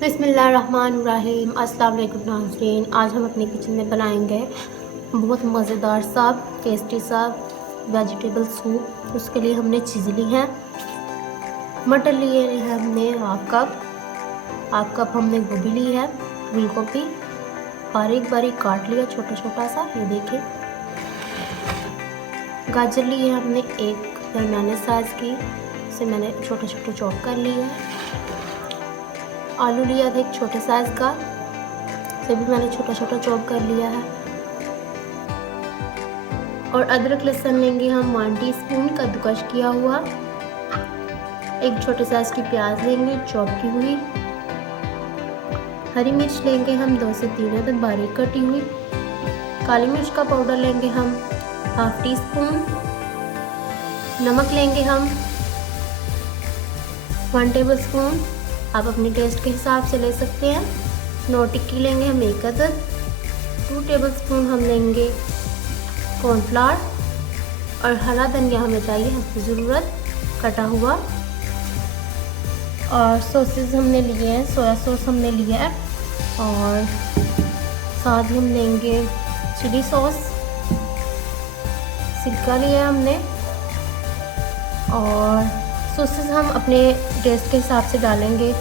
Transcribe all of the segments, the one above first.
बिस्मिल्लाहिर्रहमानिर्रहीम। अस्सलाम वालेकुम नाज़रीन। आज हम अपने किचन में बनाएंगे बहुत मज़ेदार सा टेस्टी सा वेजिटेबल सूप। उसके लिए हमने चीज़ ली है, मटर लिए है हमने हाफ कप हमने गोभी ली है, फूल गोभी बारीक बारीक काट लिया छोटा छोटा सा, ये देखिए। गाजर ली है हमने एक दरमियाने साइज़ की, इसे मैंने छोटे छोटे चॉप कर लिया है। आलू लिया था एक छोटे साइज़ का, इसे भी मैंने छोटा छोटा चॉप कर लिया है। और अदरक लहसुन लेंगे हम 1 टीस्पून कद्दूकस किया हुआ। एक छोटे साइज़ की प्याज लेंगे चॉप की हुई। हरी मिर्च लेंगे हम 2 से 3 अदद बारीक कटी हुई। काली मिर्च का पाउडर लेंगे हम हाफ टी स्पून। नमक लेंगे हम 1 टेबल स्पून, आप अपने टेस्ट के हिसाब से ले सकते हैं। नौ टिक्की लेंगे हम 1 अदद। 2 टेबल स्पून हम लेंगे कॉर्नफ्लावर। और हरा धनिया हमें चाहिए हस्ब ज़रूरत कटा हुआ। और सॉसेस हमने लिए हैं, सोया सॉस हमने लिया है। और साथ ही हम लेंगे चिली सॉस, सिरका लिया है हमने। और सॉसेस हम अपने टेस्ट के हिसाब से डालेंगे।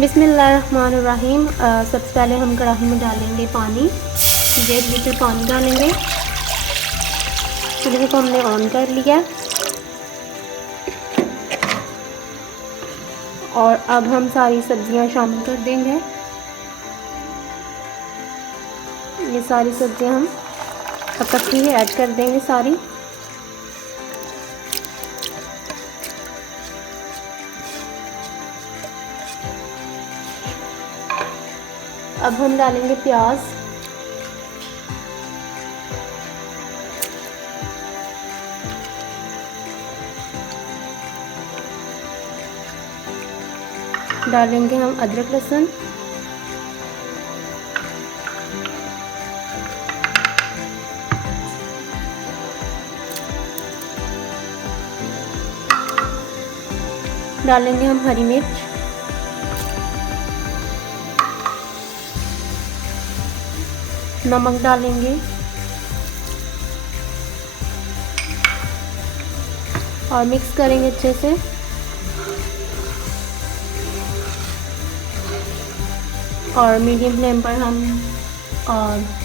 बिस्मिल्लाहिर्रहमानिर्रहीम। सबसे पहले हम कढ़ाई में डालेंगे पानी, 1 लीटर पानी डालेंगे। चूल्हे को हमने ऑन कर लिया। और अब हम सारी सब्जियां शामिल कर देंगे। ये सारी सब्जियां हम इकट्ठी ही ऐड कर देंगे सारी। अब हम डालेंगे प्याज, डालेंगे हम अदरक लहसुन, डालेंगे हम हरी मिर्च, नमक डालेंगे और मिक्स करेंगे अच्छे से। और मीडियम फ्लेम पर हम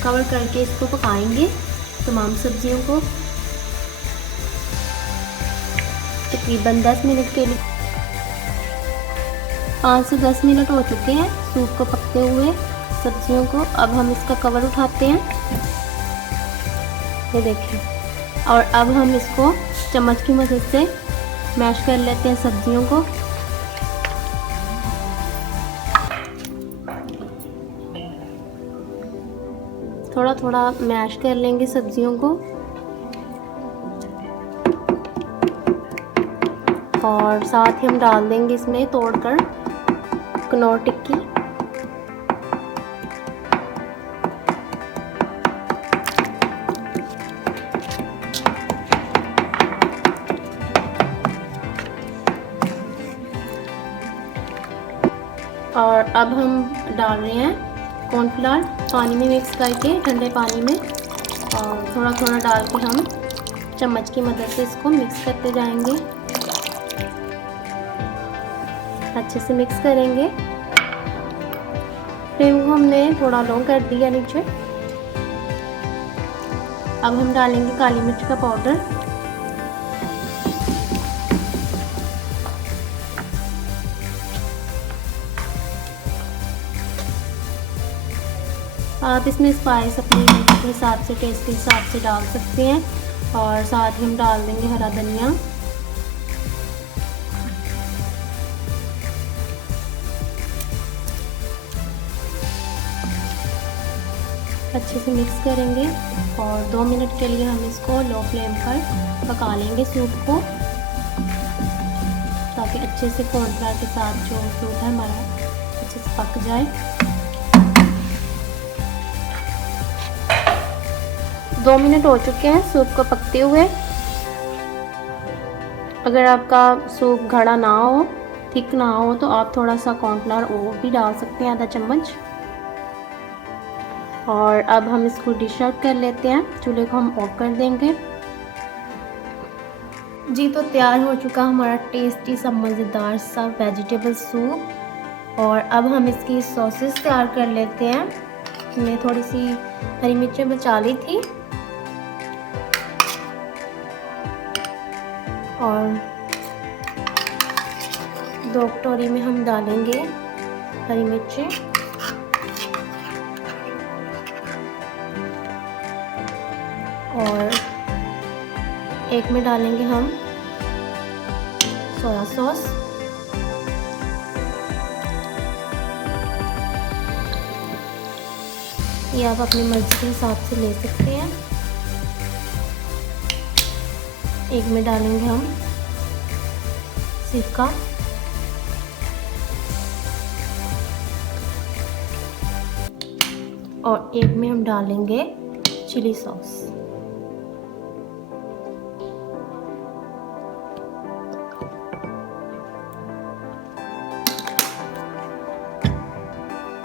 कवर करके इसको पकाएंगे तमाम सब्जियों को तकरीबन 10 मिनट के लिए। 5 से 10 मिनट हो चुके हैं सूप को पकते हुए सब्जियों को। अब हम इसका कवर उठाते हैं, ये देखिए। और अब हम इसको चम्मच की मदद से मैश कर लेते हैं सब्जियों को। थोड़ा थोड़ा मैश कर लेंगे सब्जियों को। और साथ ही हम डाल देंगे इसमें तोड़कर कनौर टिक्की। और अब हम डाल रहे हैं कॉर्नफ्लावर पानी में मिक्स करके, ठंडे पानी में। और थोड़ा थोड़ा डाल के हम चम्मच की मदद से इसको मिक्स करते जाएंगे, अच्छे से मिक्स करेंगे। फ्लेम को हमने थोड़ा लो कर दिया नीचे। अब हम डालेंगे काली मिर्च का पाउडर, आप इसमें स्पाइस अपने हिसाब से, टेस्ट के हिसाब से डाल सकते हैं। और साथ ही हम डाल देंगे हरा धनिया। अच्छे से मिक्स करेंगे और 2 मिनट के लिए हम इसको लो फ्लेम पर पका लेंगे सूप को, ताकि अच्छे से कॉर्नफ्लावर के साथ जो सूप है हमारा अच्छे से पक जाए। 2 मिनट हो चुके हैं सूप को पकते हुए। अगर आपका सूप गाढ़ा ना हो थिक ना हो तो आप थोड़ा सा कॉर्नफ्लावर वो भी डाल सकते हैं, आधा चम्मच। और अब हम इसको डिश आउट कर लेते हैं, चूल्हे को हम ऑफ कर देंगे। जी तो तैयार हो चुका हमारा टेस्टी सा मज़ेदार सा वेजिटेबल सूप। और अब हम इसकी सॉसेस तैयार कर लेते हैं। मैंने थोड़ी सी हरी मिर्चें बचा ली थी और 2 कटोरी में हम डालेंगे हरी मिर्चें और 1 में डालेंगे हम सोया सॉस। ये आप अपनी मर्ज़ी के हिसाब से ले सकते हैं। 1 में डालेंगे हम सिरका और 1 में हम डालेंगे चिली सॉस।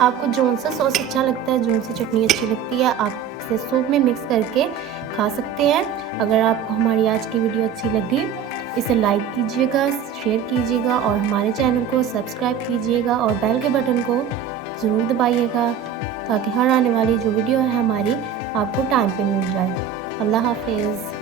आपको जौन सा सॉस अच्छा लगता है, जौन सी चटनी अच्छी लगती है, आप इसे सूप में मिक्स करके खा सकते हैं। अगर आपको हमारी आज की वीडियो अच्छी लगी, इसे लाइक कीजिएगा, शेयर कीजिएगा और हमारे चैनल को सब्सक्राइब कीजिएगा और बेल के बटन को ज़रूर दबाइएगा ताकि हर आने वाली जो वीडियो है हमारी आपको टाइम पे मिल जाए। अल्लाह हाफिज़।